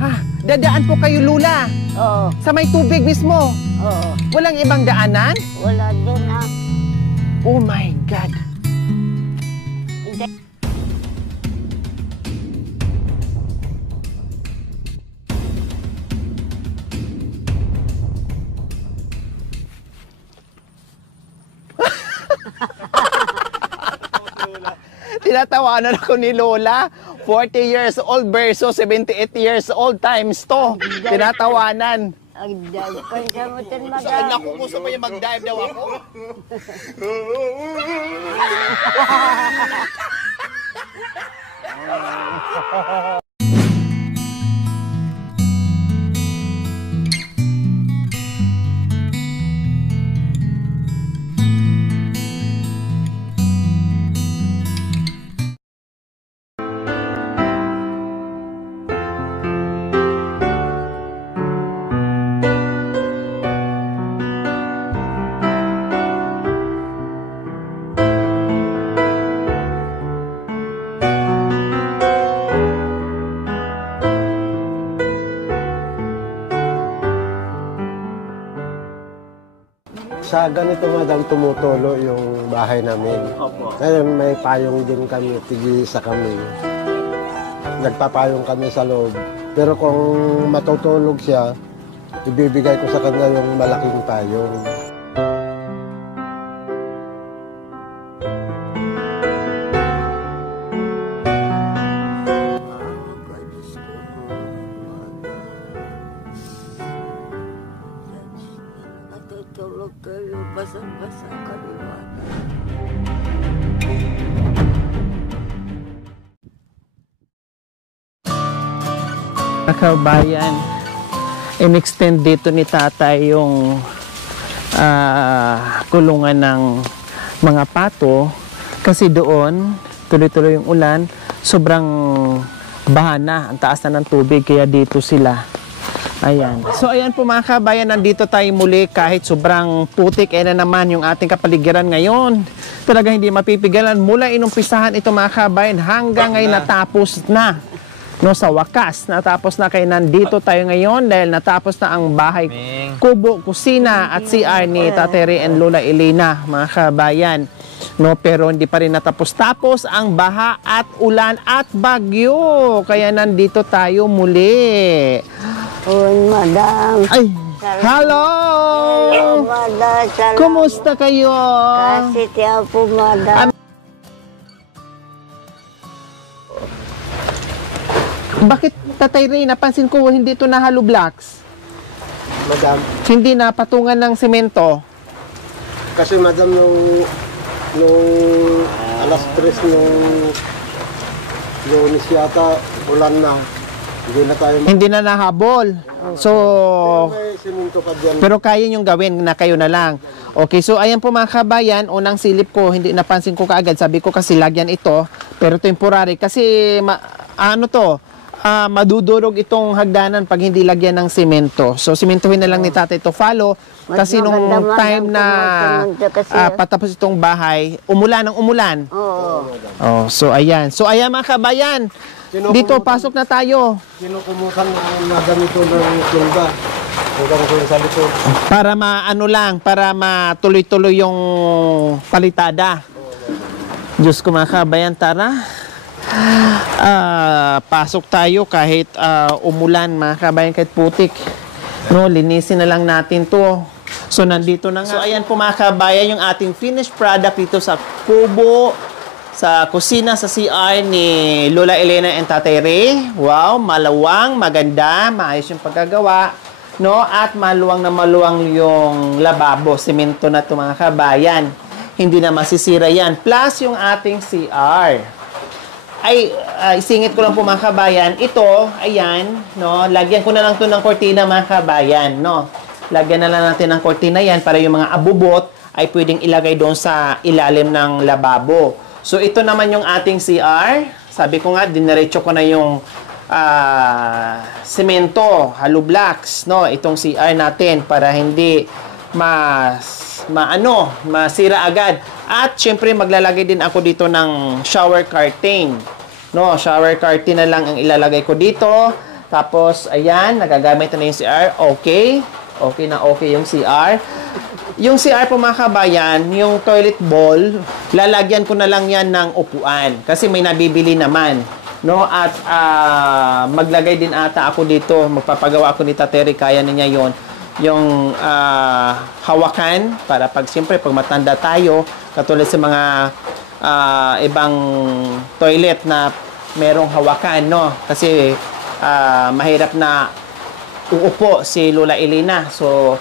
Ha? Dadaan po kayo, Lula? Oo. Sa may tubig mismo? Oo. Walang ibang daanan? Wala din ha. Oh my God. Hindi. Tinatawanan ako ni Lola. 40 years old versus 78 years old times to. Tinatawanan. Ang dyan. Pansamutin, Saan madam. ako gusto pa yung mag-dive daw ako? Sa ganito madam tumutulo yung bahay namin. Opo. Ngayon may payong din kami, tig-isa kami. Nagpapayong kami sa loob. Pero kung matutulog siya, ibibigay ko sa kanya yung malaking payong. Natutulog kayo, basang-basa kami. Kabayan, in-extend dito ni tatay yung kulungan ng mga pato kasi doon tuloy-tuloy yung ulan, sobrang baha na, ang taas na ng tubig kaya dito sila. Ayan. So ayan po mga kabayan, nandito tayo muli kahit sobrang putik na naman yung ating kapaligiran ngayon. Talaga hindi mapipigilan mula inumpisahan ito mga kabayan hanggang ngayon natapos na. No, sa wakas, natapos na kayo nandito tayo ngayon dahil natapos na ang bahay, kubo, kusina at CR ni Tatay and Lola Elena, mga kabayan. No, pero hindi pa rin natapos-tapos ang baha at ulan at bagyo. Kaya nandito tayo muli. Oh, madam. Ay, hello! Madam, salamat. Kumusta kayo? Kasi tiyan po, madam. Bakit, Tatay Ray, napansin ko hindi ito na hollow blocks? Madam, Hindi na patungan ng semento? kasi madam nung alas 3 nung Lunes yata, ulan na. Hindi na tayo Hindi na nahabol. So, may siminto pa dyan. pero kaya niyong gawin na kayo na lang. Okay, so ayan po mga kabayan, unang silip ko, hindi napansin ko kaagad. Sabi ko kasi lagyan ito, pero temporary. Kasi, madudurog itong hagdanan pag hindi lagyan ng simento. So, simentohin na lang ni tatay to follow. Kasi nung time na patapos itong bahay, umulan ng umulan. Oo. Oh, so ayan. So ayan mga kabayan, dito pasok na tayo. Kinukumutan na madam ito ng tulba. Hanggang ko sa likod. Para para matuloy-tuloy yung palitada. Diyos ko mga kabayan, tara. Pasok tayo kahit umulan mga kabayan, kahit putik. No, linisin na lang natin to. So nandito na nga. So ayan po mga kabayan yung ating finished product dito sa kubo, sa kusina, sa CR ni Lola Elena and Tatay Ray. Wow, malawang, maganda, maayos yung pagkagawa. No? At maluwang na maluwang yung lababo. Semento na ito mga kabayan. Hindi na masisira yan. Plus yung ating CR. Ay, isingit ko lang po mga kabayan. Ito, ayan, no? Lagyan ko na lang ito ng kortina mga kabayan, no? Lagyan na lang natin ng kortina yan para yung mga abubot ay pwedeng ilagay doon sa ilalim ng lababo. So, ito naman yung ating CR. Sabi ko nga, diniretso ko na yung semento, hollow blocks, no? Itong CR natin para hindi masira agad. At syempre maglalagay din ako dito ng shower curtain. No, shower curtain na lang ang ilalagay ko dito. Tapos, ayan, nagagamit na yung CR. Okay. Okay na okay yung CR. Yung CR po mga kabayan, yung toilet bowl, lalagyan ko na lang yan ng upuan. Kasi may nabibili naman. No? At maglagay din ata ako dito. Magpapagawa ako ni Tateri. Kaya na niya yun. Yung hawakan. Para siyempre, pag matanda tayo, katulad sa mga ibang toilet na merong hawakan. No? Kasi mahirap na uupo si Lola Elena. So,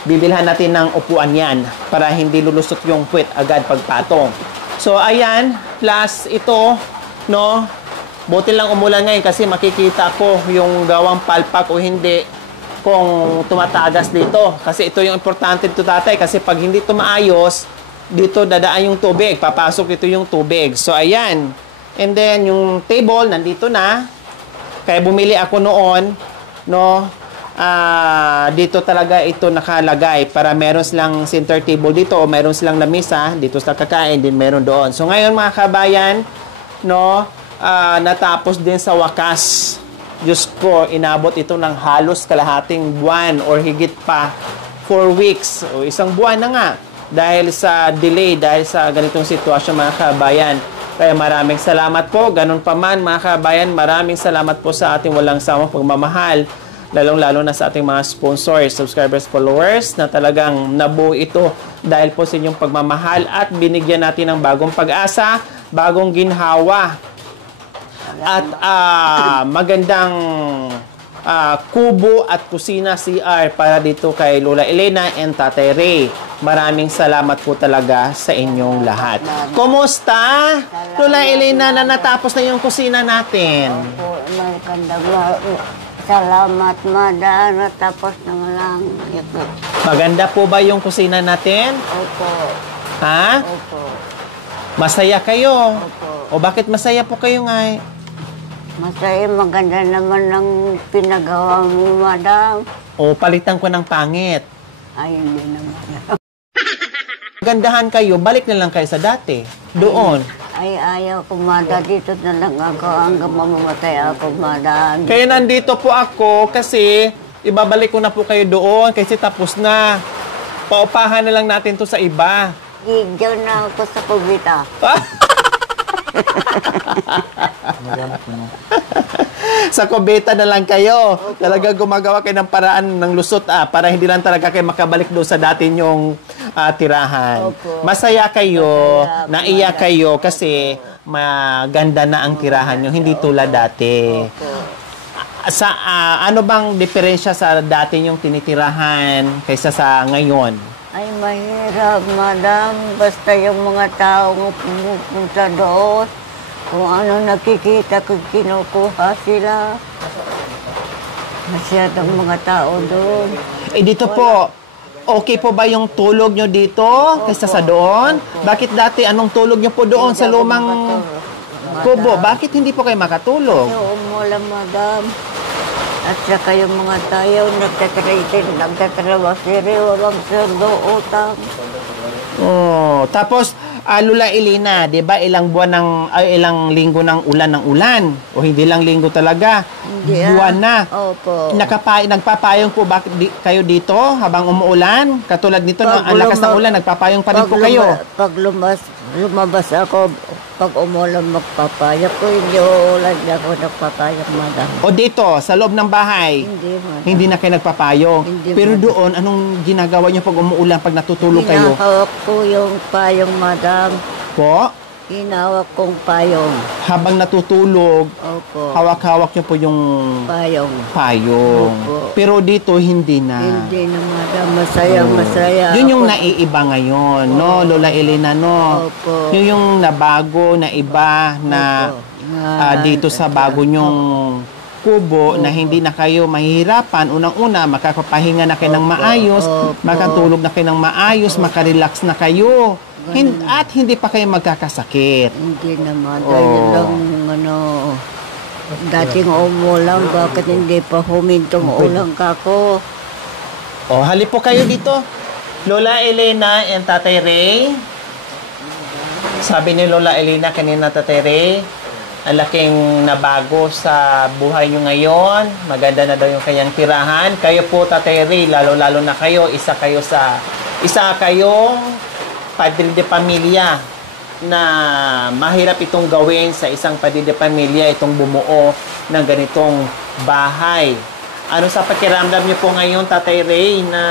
bibilhan natin ng upuan yan para hindi lulusot yung puwet agad pagpatong. So, ayan. Plus, ito, no? Buti lang umulan ngayon kasi makikita ko yung gawang palpak o hindi kung tumatagas dito. Kasi ito yung importante dito, tatay. Kasi pag hindi ito maayos, dito dadaan yung tubig. Papasok dito yung tubig. So, ayan. And then, yung table, nandito na. Kaya bumili ako noon, no? Dito talaga ito nakalagay para meron silang center table dito o meron silang lamisa dito sa kakain din meron doon. So ngayon mga kabayan, no, natapos din sa wakas. Diyos ko, inabot ito ng halos kalahating buwan or higit pa 4 weeks o isang buwan na nga dahil sa delay, dahil sa ganitong sitwasyon mga kabayan. Kaya maraming salamat po. Ganun pa man mga kabayan, maraming salamat po sa ating walang sawang pagmamahal. Lalong-lalo na sa ating mga sponsors, subscribers, followers na talagang nabuo ito dahil po sa inyong pagmamahal at binigyan natin ng bagong pag-asa, bagong ginhawa at magandang kubo at kusina CR para dito kay Lola Elena and Tatay Ray. Maraming salamat po talaga sa inyong lahat. Kumusta? Lola Elena, na natapos na yung kusina natin. Opo, salamat, madam. Natapos na lang. Ito. Maganda po ba yung kusina natin? Opo. Ha? Opo. Masaya kayo? Opo. O bakit masaya po kayo nga? Masaya, maganda naman ng pinagawa mo, madam. O palitan ko ng pangit? Ay, hindi naman. Gandahan kayo, balik na lang kayo sa dati. Doon. Ay, ayaw ko, madam. Dito na lang ako hanggang mamamatay ako, madam. Kaya nandito po ako kasi ibabalik ko na po kayo doon kasi tapos na. Paupahan na lang natin to sa iba. Gigaw na ako sa kubita. Sa kubeta na lang kayo. Talaga gumagawa kayo ng paraan ng lusot para hindi lang talaga kayo makabalik doon sa dati nyong tirahan. Opo. Masaya kayo, Masaya, naiyak kayo kasi maganda na ang tirahan nyo, hindi tulad dati. Opo. Sa ano bang diferensya sa dati nyong tinitirahan kaysa sa ngayon? Ay, mahirap, madam. Basta yung mga taong pumupunta doon, kung ano nakikita ko, kinukuha sila. Masyadong mga tao doon. Dito po, okay po ba yung tulog nyo dito kaysa sa doon? Bakit dati, anong tulog nyo po doon sa lumang kubo? Bakit hindi po kayo makatulog? Umulan, madam. At saka yung mga tayo, nagtatrabaho sila, walang sweldo, utang. Oh, tapos Lola Elena, 'di ba ilang ilang linggo ng ulan o hindi lang linggo talaga? Hindi, buwan na. Opo. Nagpapayong po bakit kayo dito habang umuulan? Katulad nito no, ang lakas ng ulan, nagpapayong pa rin po kayo. Pag lumabas ako, pag umulan magpapayag ko, hindi uulan ako nagpapayag, madam. O dito, sa loob ng bahay, Hindi, madam. hindi na kayo nagpapayong. Hindi, Pero madam. doon, anong ginagawa niyo pag umuulan, pag natutulog kayo? Hinahawak ko yung payong, madam. Po, Hinahawak kong payong. habang natutulog, Opo. hawak-hawak niyo po yung Payong. payong. Opo. Pero dito, hindi na. Hindi na, madam. Masaya. Yun yung ako. naiiba ngayon, no, Lola Elena, no? Opo. Yun yung nabago, na iba, na Opo. dito sa bago nyong kubo, na hindi na kayo mahihirapan. Unang-una, makakapahinga na kayo ng maayos, Opo. makatulog na kayo ng maayos, makarelax na kayo. At hindi pa kayo magkakasakit. Hindi naman. Oh. Dahil lang, dating umulang, bakit hindi pa humintong ulang kako? O, halip po kayo dito. Lola Elena and Tatay Ray. Sabi ni Lola Elena kanina, Tatay Ray, Ang laking nabago sa buhay nyo ngayon. Maganda na daw yung kanyang tirahan. Kayo po, Tatay Ray, lalo-lalo na kayo, isa kayong padre de pamilya na mahirap itong gawin sa isang padre de pamilya, itong bumuo ng ganitong bahay. Ano sa pakiramdam niyo po ngayon, Tatay Ray, na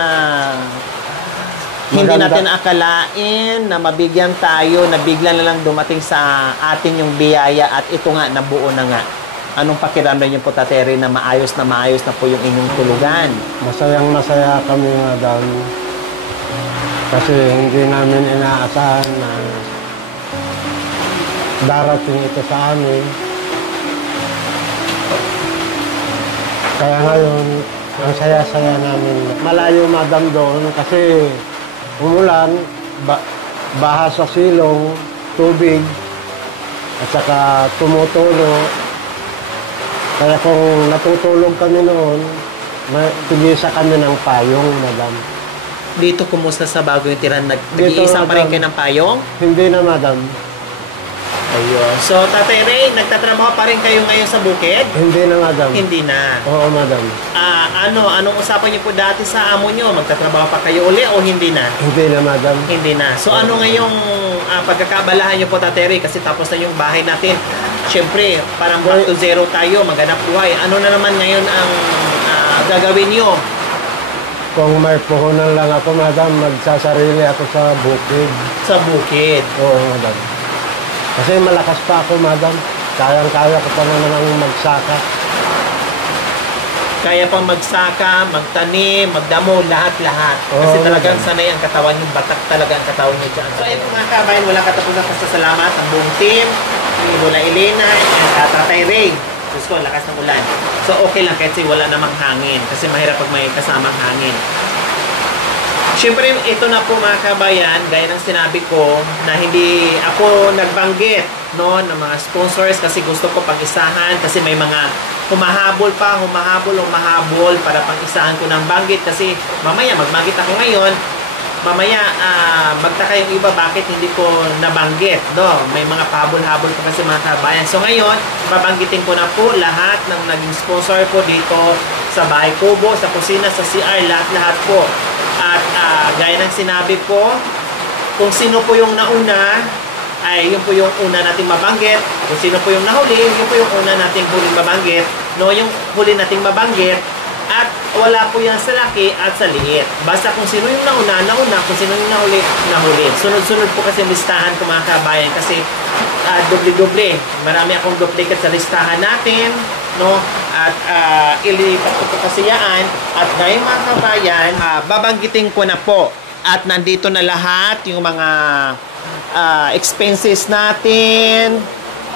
hindi natin akalain na mabigyan tayo, na bigla na lang dumating sa atin yung biyaya at ito nga, nabuo na nga. Anong pakiramdam niyo po, Tatay Ray, na maayos na po yung inyong tulugan? Masayang-masaya kami, madam. Kasi hindi namin inaasahan na darating ito sa amin. Kaya ngayon, ang saya-saya namin. Malayo, madam, doon kasi umulan, baha sa silong, tubig, at saka tumutulo. Kaya kung natutulog kami noon, tigisa kami ng payong, madam. Dito, kumusta sa bago yung tirahan? Nag-iisa pa rin kayo ng payong? Hindi na, madam. Ayun. So, Tatay Ray, nagtatrabaho pa rin kayo ngayon sa bukid? Hindi na, madam. Hindi na. Oo, madam. Anong usapan niyo po dati sa amo niyo? Magtatrabaho pa kayo uli o hindi na? Hindi na, madam. Hindi na. So, ano ngayong pagkakabalahan niyo po, Tatay Ray? Kasi tapos na yung bahay natin. Siyempre, parang back to zero tayo, maghanap buhay. Ano na naman ngayon ang gagawin niyo? Kung may puhunan lang ako, madam, magsasarili ako sa bukid. Sa bukid? Oo, madam. Kasi malakas pa ako, madam. Kayang-kaya ko pa naman magsaka. Kaya pang magsaka, magtanim, magdamo, lahat-lahat. Kasi Oo, talagang madam. sanay ang katawan yung batak talaga ang katawan niya dyan. So ayun mga kabayan, wala katapusan pasasalamat ang buong team, ni Lola Elena, at Tatay Ray. Diyos ko, lakas ng ulan. So okay lang kasi wala namang hangin. Kasi mahirap pag may kasamang hangin. Siyempre, ito na po mga kabayan, gaya ng sinabi ko, na hindi ako nagbanggit no, ng mga sponsors kasi gusto ko pang-isahan kasi may mga humahabol para pang-isahan ko ng banggit kasi mamaya magbanggit ako ngayon, mamaya magtaka yung iba bakit hindi ko nabanggit. No? May mga pahabol-habol pa kasi mga kabayan. So ngayon, babanggitin ko na po lahat ng naging sponsor ko dito sa Bahay Kubo, sa kusina, sa CR, lahat-lahat po. At gaya ng sinabi ko, kung sino po yung nauna, ay yun po yung una nating mabanggit. Kung sino po yung nahuli, yun po yung una nating huling mabanggit. No, yung huli nating mabanggit. At wala po yan sa laki at sa liit. Basta kung sino yung nauna, kung sino yung nahuli, nahuli. Sunod-sunod po kasi listahan ko mga kabayan kasi doble-doble. Marami akong duplicate sa listahan natin. No? At ilipat ko po kasi yan. At ngayon mga kabayan, babanggitin ko na po. At nandito na lahat yung mga expenses natin.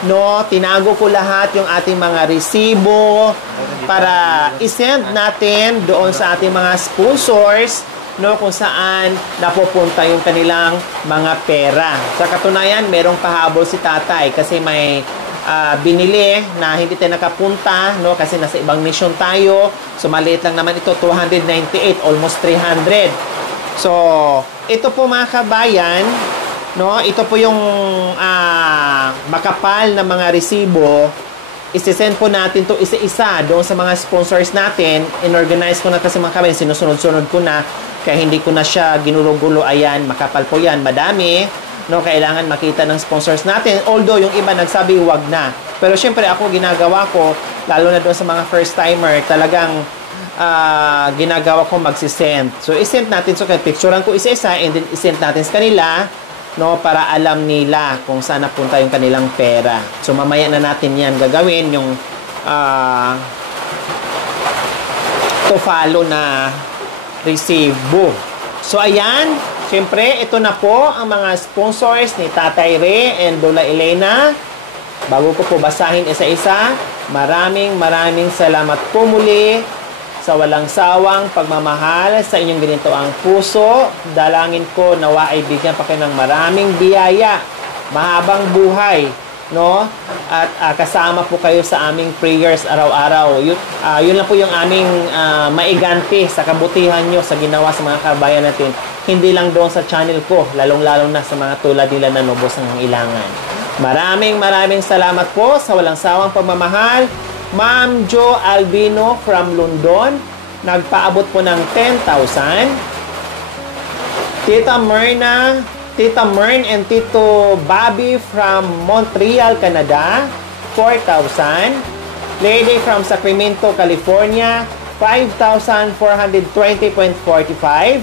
No, tinago ko lahat yung ating mga resibo para i-send natin doon sa ating mga sponsors, no, kung saan napupunta yung kanilang mga pera. Sa katunayan, merong pahabol si tatay kasi may binili na hindi tayo nakapunta, no, kasi nasa ibang mission tayo. So maliit lang naman ito, 298, almost 300. So ito po mga kabayan, no, ito po yung makapal na mga resibo. Isi-send po natin to isa-isa doon sa mga sponsors natin. In-organize ko na kasi mga kabayan, sinusunod-sunod ko na kaya hindi ko na siya ginulo-gulo. Ayan, makapal po yan, madami. No, kailangan makita ng sponsors natin. Although yung iba nagsabi wag na. Pero syempre ako ginagawa ko, lalo na doon sa mga first timer, talagang ginagawa ko magsisend. So isend natin, so picturean ko isa-isa and then isend natin sa kanila, no, para alam nila kung saan napunta yung kanilang pera. So mamaya na natin yan gagawin, yung to follow na resibo. So ayan, syempre ito na po ang mga sponsors ni Tatay Ray and Lola Elena. Bago ko po basahin isa-isa, maraming salamat po muli sa walang sawang pagmamahal sa inyong ginintoang puso. Dalangin ko nawa ay bigyan pa kayo ng maraming biyaya, mahabang buhay, no? At kasama po kayo sa aming prayers araw-araw. Yun lang po yung aming maiganti sa kabutihan nyo sa ginawa sa mga kabayan natin. Hindi lang doon sa channel ko, lalong-lalong na sa mga tulad nila na Nobos ng Ilangan. Maraming salamat po sa walang sawang pagmamahal. Ma'am Jo Albino from London, nagpaabot po ng 10,000. Tita Mern and Tito Bobby from Montreal, Canada, 4,000. Lady from Sacramento, California, 5,420.45.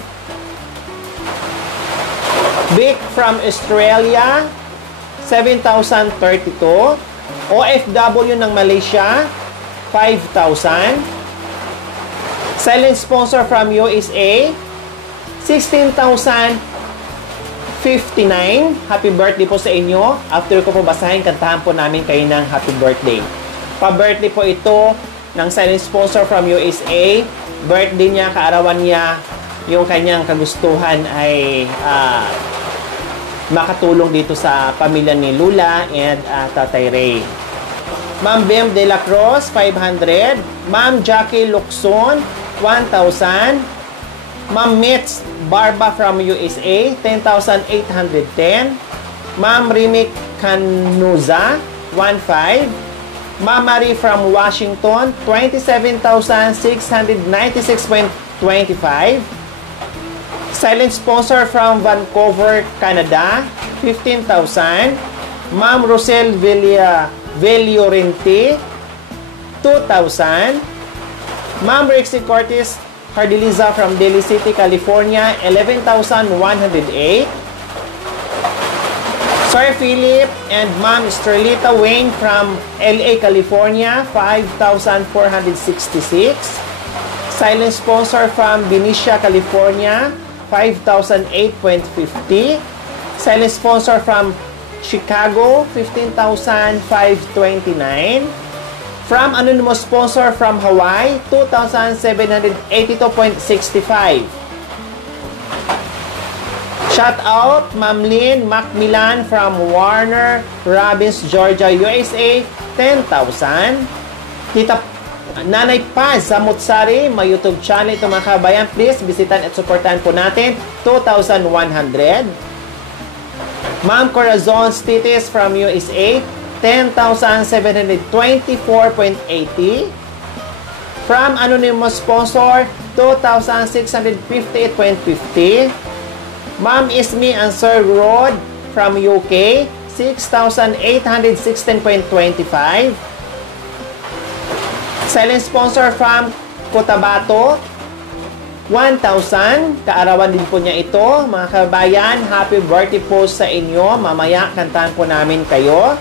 Vic from Australia, 7,032. OFW ng Malaysia, 5,000. Silent sponsor from USA, 16,059. Happy birthday po sa inyo. After ko po basahin, kantahan po namin kayo ng happy birthday. Pa-birthday po ito ng silent sponsor from USA. Birthday niya, kaarawan niya, yung kanyang kagustuhan ay makatulong dito sa pamilya ni Lula and Tatay Ray. Ma'am Bem De La Cruz, 500. Ma'am Jackie Luxon, 1,000. Ma'am Mitz Barba from USA, 10,810. Ma'am Rimic Canuza, 1,500. Ma'am Marie from Washington, 27,696.25. Silent sponsor from Vancouver, Canada, 15,000. Ma'am Rosel Villorente, 2,000. Ma'am Rexy Cortez Cardeliza from Daly City, California, 11,108. Sir Philip and Ma'am Estrelita Wayne from LA, California, 5,466. Silent sponsor from Benicia, California, 5,008.50. Silent sponsor from Chicago, 15,529. From anonymous sponsor from Hawaii, 2,782.65. Shout out, Ma'am Lynn Macmillan from Warner Robins, Georgia, USA, 10,000. Tita Nanay Paz sa Mutsari, may YouTube channel ito mga kabayan. Please, bisitan at supportan po natin. 2,100. Ma'am Corazon Stitis from USA, 10,724.80. From anonymous sponsor, 2,658.50. Ma'am Ismi and Sir Rod from UK, 6,816.25. Silent sponsor from Cotabato, 1,000. Kaarawan din po niya ito. Mga kabayan, happy birthday po sa inyo. Mamaya, kantahan po namin kayo.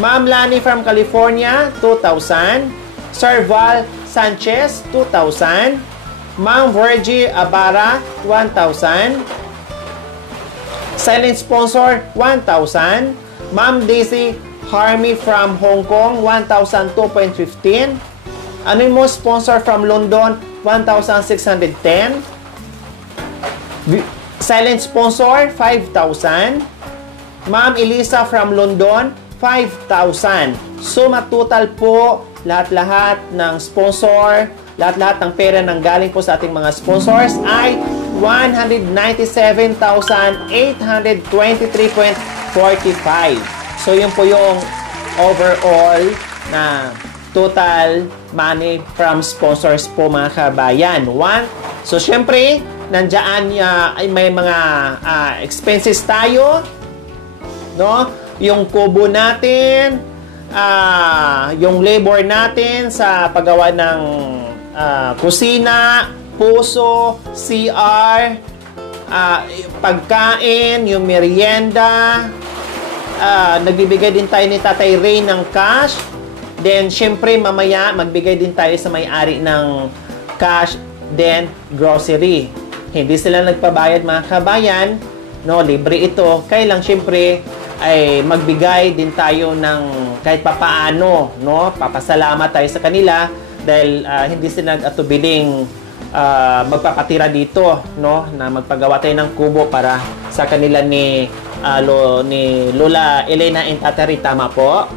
Ma'am Lani from California, 2,000. Sir Val Sanchez, 2,000. Ma'am Virgie Abara, 1,000. Silent sponsor, 1,000. Ma'am Daisy Harmy from Hong Kong, 1,002.15. Anonymous sponsor from London, 1,610. Silent sponsor, 5,000. Ma'am Elisa from London, 5,000. So, matotal po lahat-lahat ng sponsor, lahat-lahat ng pera nang galing po sa ating mga sponsors ay 197,823.45. So, yun po yung overall na total money from sponsors po mga kabayan. So, syempre, nandiyan ay may mga expenses tayo, no? Yung kubo natin, yung labor natin sa paggawa ng kusina, puso, CR, pagkain, yung merienda, nagbibigay din tayo ni Tatay Ray ng cash. Then, syempre, mamaya, magbigay din tayo sa may-ari ng cash, then grocery. Hindi sila nagpabayad, mga kabayan. No, libre ito. Kaya lang, syempre, ay magbigay din tayo ng kahit papaano, no? Papasalamat tayo sa kanila dahil hindi sila nag-atubiling magpapatira dito, no? Na magpagawa tayo ng kubo para sa kanila ni Lola Elena and Tatay, tama po?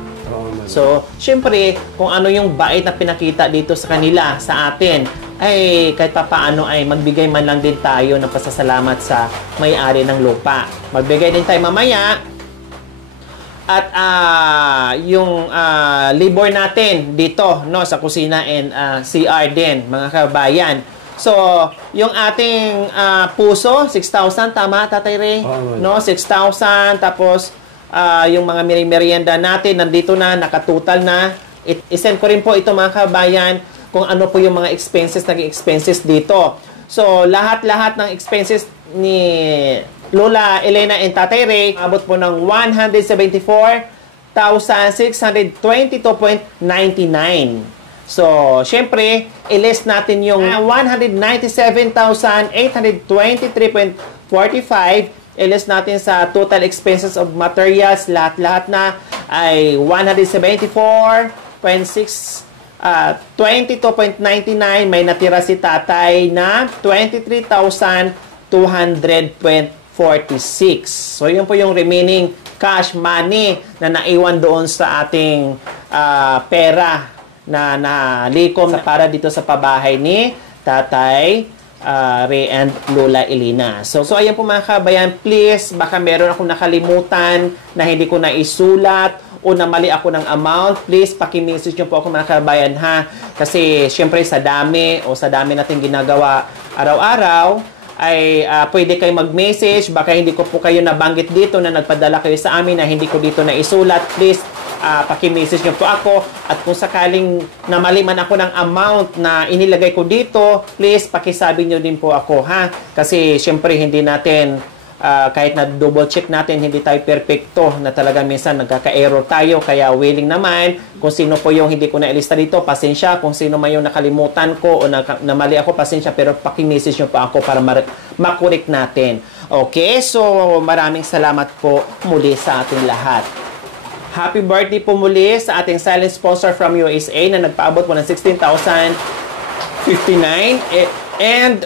So, syempre, kung ano yung bait na pinakita dito sa kanila, sa atin, ay kahit papaano ay magbigay man lang din tayo ng pasasalamat sa may-ari ng lupa. Magbigay din tayo mamaya at yung labor natin dito, no, sa kusina and CR din, mga kabayan. So, yung ating puso, 6,000, tama, Tatay Ray? No, 6,000, tapos yung mga merienda natin, nandito na, nakatotal na. I-send ko rin po ito, mga kabayan, kung ano po yung mga expenses, naging expenses dito. So, lahat-lahat ng expenses ni Lola Elena and Tatay Ray, abot po ng 174,622.99. So, syempre, i-list natin yung 197,823.45. I-list natin sa total expenses of materials. Lahat-lahat na ay 174.22.99. May natira si tatay na 23,200.46. So, yun po yung remaining cash money na naiwan doon sa ating pera na nalikom para dito sa pabahay ni Tatay Ray and Lola Elena. So ayan po mga kabayan, please, baka meron akong nakalimutan na hindi ko na isulat o na mali ako ng amount, please paki-message nyo po ako mga kabayan ha. Kasi syempre sa dami natin ginagawa araw-araw, ay pwede kayo mag-message, baka hindi ko po kayo nabanggit dito na nagpadala kayo sa amin na hindi ko dito na isulat, please paki-message nyo po ako. At kung sakaling namali man ako ng amount na inilagay ko dito, please pakisabi nyo din po ako ha. Kasi syempre hindi natin kahit na double check natin, hindi tayo perfecto na talaga minsan nagkaka-error tayo. Kaya willing naman kung sino po yung hindi ko na-ilista dito, pasensya. Kung sino man yung nakalimutan ko o namali ako, pasensya. Pero paki-message nyo po ako para makorek natin. Okay, so maraming salamat po muli sa ating lahat. Happy birthday po muli sa ating silent sponsor from USA na nagpaabot po ng 16,059. And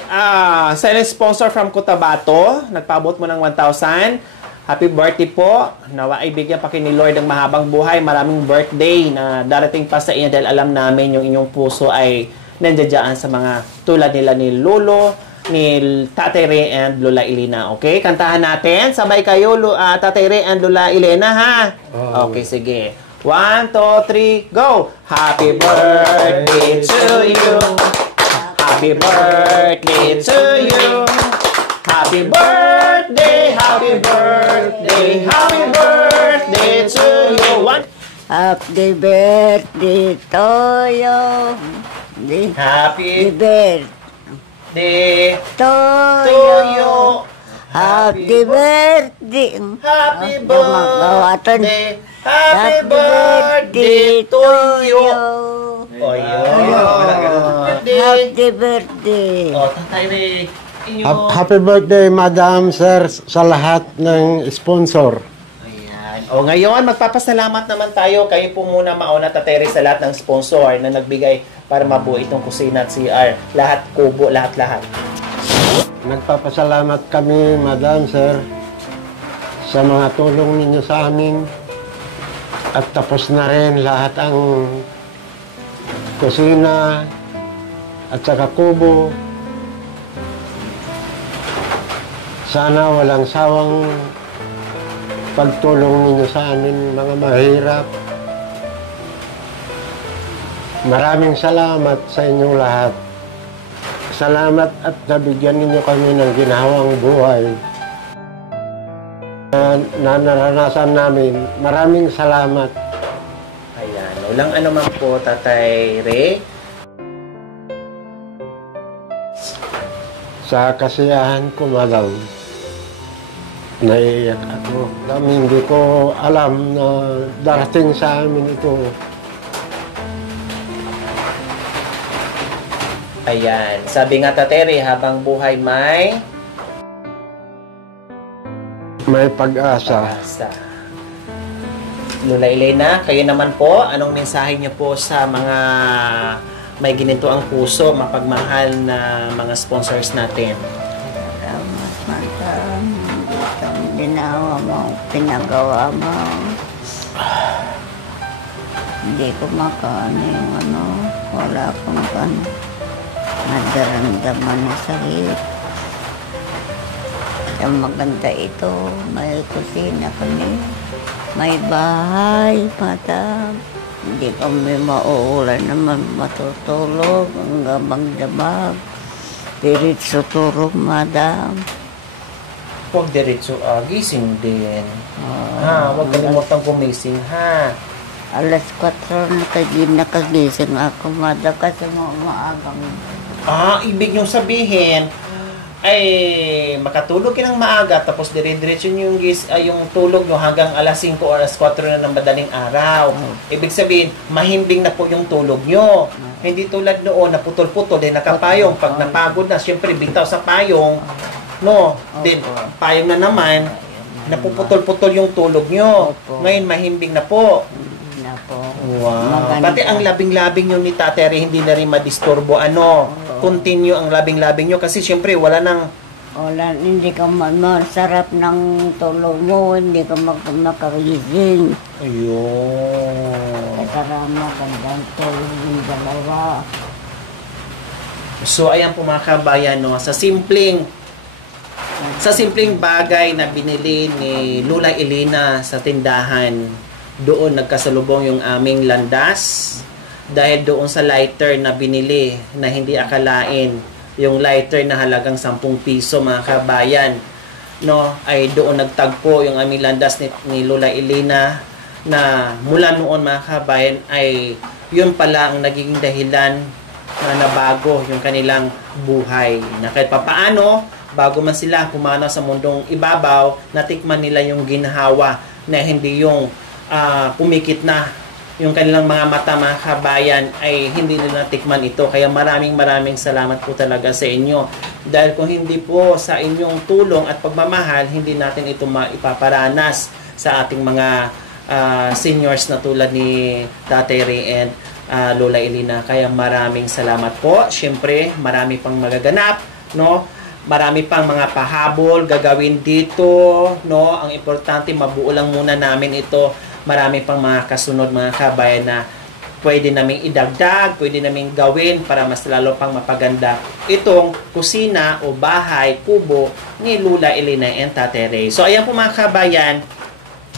silent sponsor from Cotabato, nagpaabot mo ng 1,000. Happy birthday po. Nawa ay bigyan pa kayo ni Lord ng mahabang buhay. Maraming birthday na darating pa sa inyo dahil alam namin yung inyong puso ay nandiyan sa mga tulad nila ni Lolo, ni Tatay Ray and Lola Elena. Okay? Kantahan natin. Sabay kayo, Tatay Ray and Lola Elena, ha? Okay, sige. 1, 2, 3, go! Happy birthday to you! Happy birthday to you! Happy birthday! Happy birthday! Happy birthday to you! One. Happy birthday to you. Happy birthday to you. Happy birthday. Happy birthday. Happy birthday to you. Oh, Happy birthday. Oh, Tatay Ray. Happy birthday, Madam, Sir, sa lahat ng sponsor. Ayan. O ngayon, magpapasalamat naman tayo. Kayo po muna mauna, Tatay Ray, sa lahat ng sponsor na nagbigay para mabuo itong kusina at CR. Lahat, kubo, lahat-lahat. Nagpapasalamat kami, Madam, Sir, sa mga tulong ninyo sa amin. At tapos na rin lahat ang kusina at saka kubo. Sana walang sawang pagtulong ninyo sa amin, mga mahirap. Maraming salamat sa inyong lahat. Salamat at nabigyan ninyo kami ng ginhawang buhay na naranasan namin. Maraming salamat. Ayan. Walang ano man po, Tatay Ray. Sa kasiyahan ko, Madam, naiiyak ako. Hindi ko alam na darating sa amin ito. Ayan. Sabi nga, Tatay Ray, habang buhay may pag-asa. Lola Elena, kayo naman po, anong mensahe niyo po sa mga may ginito ang puso, mapagmahal na mga sponsors natin? Salamat, Madam. Itong ginawa mo, pinagawa mo. Hindi ko makaano yung wala akong nadaramdaman na sakit. Ang maganda ito, may kusina kami. May bahay, madam. Hindi kami mauulan naman matutulog hanggang magdamag. Diretso tulog, madam. Huwag diretso, gising din. Huwag kalimutang gumising, ha? Alas 4 nakagising ako, madam, kasi maagang. Ibig niyong sabihin, ay makatulog ka ng maaga, tapos dire-diretso niyo yung tulog niyo hanggang alas 5 o alas 4 na ng madaling araw. Ibig sabihin, mahimbing na po yung tulog niyo. Hindi tulad noon, naputol-putol, nakapayong. Pag napagod na, syempre, bitaw sa payong, no? Then, payong na naman, napuputol-putol yung tulog niyo. Ngayon, mahimbing na po. Na po. Wow. Pati ang labing-labing nyo ni Tate Ray, hindi na rin madisturbo. Continue ang labing-labing nyo kasi syempre wala nang... Hindi ka masarap ng tulog mo, hindi ka makagising. Ayun. Kaya magandang tulog yung dalawa. So, ayan po mga kabayan, no? Sa simpleng bagay na binili ni Lula Elena sa tindahan, doon nagkasalubong yung aming landas dahil doon sa lighter na binili na hindi akalain, yung lighter na halagang 10 piso mga kabayan, no, ay doon nagtagpo yung aming landas ni Lola Elena na mula noon mga kabayan ay yun pala ang nagiging dahilan na nabago yung kanilang buhay, na kahit papaano bago man sila pumanaw sa mundong ibabaw, natikman nila yung ginhawa na hindi yung pumikit na yung kanilang mga mata mga kabayan ay hindi nila natikman ito. Kaya maraming salamat po talaga sa inyo. Dahil kung hindi po sa inyong tulong at pagmamahal, hindi natin ito maipaparanas sa ating mga seniors na tulad ni Tate Ray and Lola Elena. Kaya maraming salamat po. Siyempre, marami pang magaganap, no? Marami pang mga pahabol gagawin dito, no? Ang importante, mabuo lang muna namin ito. Marami pang mga kasunod mga kabayan na pwede naming idagdag, pwede naming gawin para mas lalo pang mapaganda itong kusina o bahay, kubo ni Lula Elena and Tate Ray. So ayan po mga kabayan,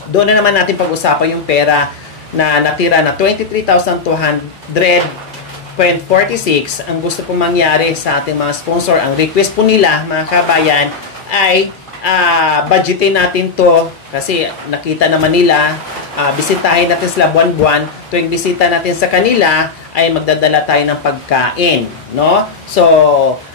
doon na naman natin pag-usapan yung pera na natira na 23,200.46. Ang gusto pong mangyari sa ating mga sponsor, ang request po nila mga kabayan ay budgetin natin to kasi nakita naman nila, bisitahin natin sila buwan-buwan. Tuwing bisita natin sa kanila ay magdadala tayo ng pagkain, no? So,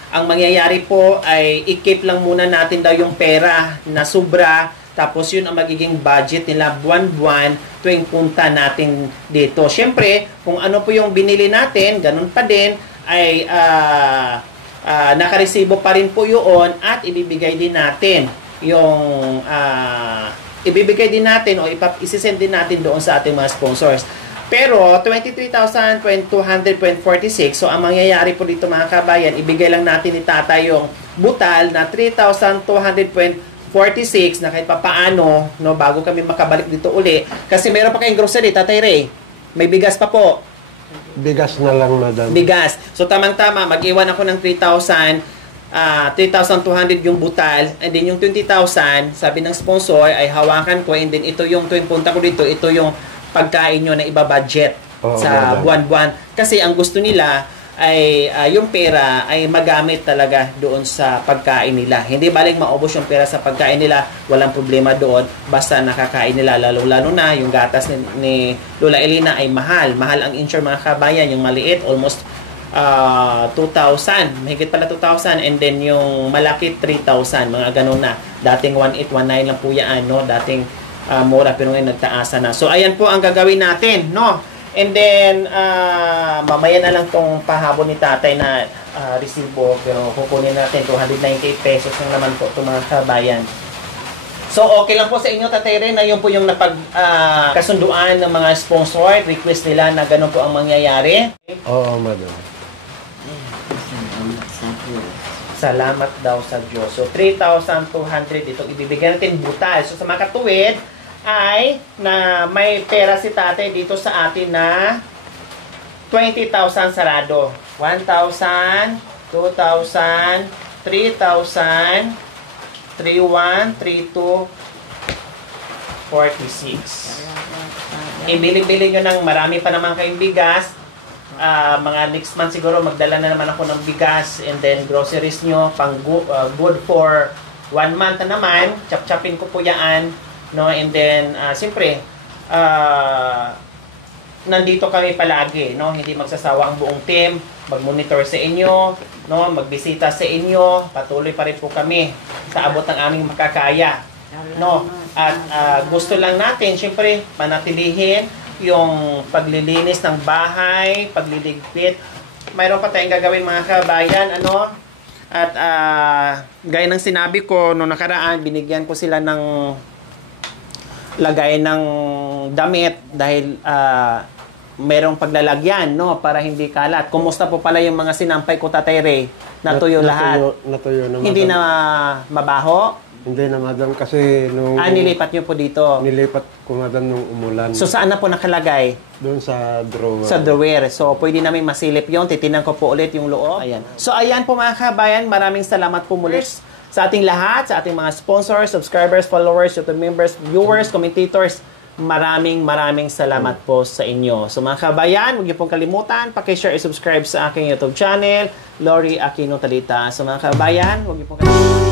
ang mangyayari po ay i-keep lang muna natin daw yung pera na sobra, tapos yun ang magiging budget nila buwan-buwan tuwing punta natin dito. Siyempre, kung ano po yung binili natin, ganun pa din ay nakaresibo pa rin po yun at ibibigay din natin yung ibibigay din natin o isisend din natin doon sa ating mga sponsors. Pero 23,200.46, so ang mangyayari po dito mga kabayan, ibigay lang natin ni Tata yung butal na 3,200.46 na kahit papaano, no, bago kami makabalik dito uli. Kasi meron pa kayong grocery, Tatay Ray. May bigas pa po. Bigas na lang, madam. Bigas. So tamang-tama, mag-iwan ako ng 3,200 yung butal, and then yung 20,000, sabi ng sponsor, ay hawakan ko, and then ito yung tuwing punta ko dito, ito yung pagkain nyo na iba-budget sa buwan-buwan. Kasi ang gusto nila ay yung pera ay magamit talaga doon sa pagkain nila. Hindi baling maubos yung pera sa pagkain nila, walang problema doon, basta nakakain nila. Lalo na yung gatas ni Lola Elena ay mahal. Mahal ang insure mga kabayan, yung maliit, almost 2,000, mahigit pala 2,000, and then yung malaki 3,000, mga ganun na. Dating 1,819 lang po yan, no? Dating mura, pero ngayon nagtaasa na. So ayan po ang gagawin natin, no? And then mamaya na lang tong pahabol ni Tatay na resibo, pero kukunin natin 298 pesos lang naman po itong mga kabayan. So okay lang po sa inyo, Tatay Ray, na yun po yung kasunduan ng mga sponsor, request nila na ganun po ang mangyayari. Oo, madam. Salamat daw sa Diyos. So, 3,200 itong ibibigay natin butal. So, sa mga katuwid, ay na may pera si Tatay dito sa atin na 20,000 sarado. 1,000, 2,000, 3,000, 3,1, 3,2, 46. ibili-bili nyo ng marami pa naman kayong bigas. Mga next month siguro magdala na naman ako ng bigas and then groceries nyo pang good for 1 month na naman. Chop-chopin ko po yan, no? And then siyempre nandito kami palagi, no? Hindi magsasawa ang buong team mag-monitor sa inyo, no? Magbisita sa inyo, patuloy pa rin po kami sa abot ng aming makakaya, no? At gusto lang natin siyempre manatilihin yung paglilinis ng bahay, pagliligpit. Mayroon pa tayong gagawin mga kabayan, ano? At gaya ng sinabi ko noong nakaraan, binigyan ko sila ng lagay ng damit dahil mayroong paglalagyan, no? Para hindi kalat. Kumusta po pala yung mga sinampay ko, Tatay Ray? Natuyo lahat? Natuyo naman. Hindi na mabaho? Hindi na, madam, kasi nung... nilipat nyo po dito? Nilipat ko, madam, nung umulan. So, saan na po nakalagay? Doon sa drawer. Sa drawer. So, pwede namin masilip yon. Titinan ko po ulit yung loob. Ayan. So, ayan po mga kabayan. Maraming salamat po muli sa ating lahat, sa ating mga sponsors, subscribers, followers, YouTube members, viewers, commentators. Maraming salamat po sa inyo. So mga kabayan, huwag niyo pong kalimutan, paki-share and subscribe sa aking YouTube channel, Lori Aquino Talita. So mga kabayan, huwag niyo pong kalimutan.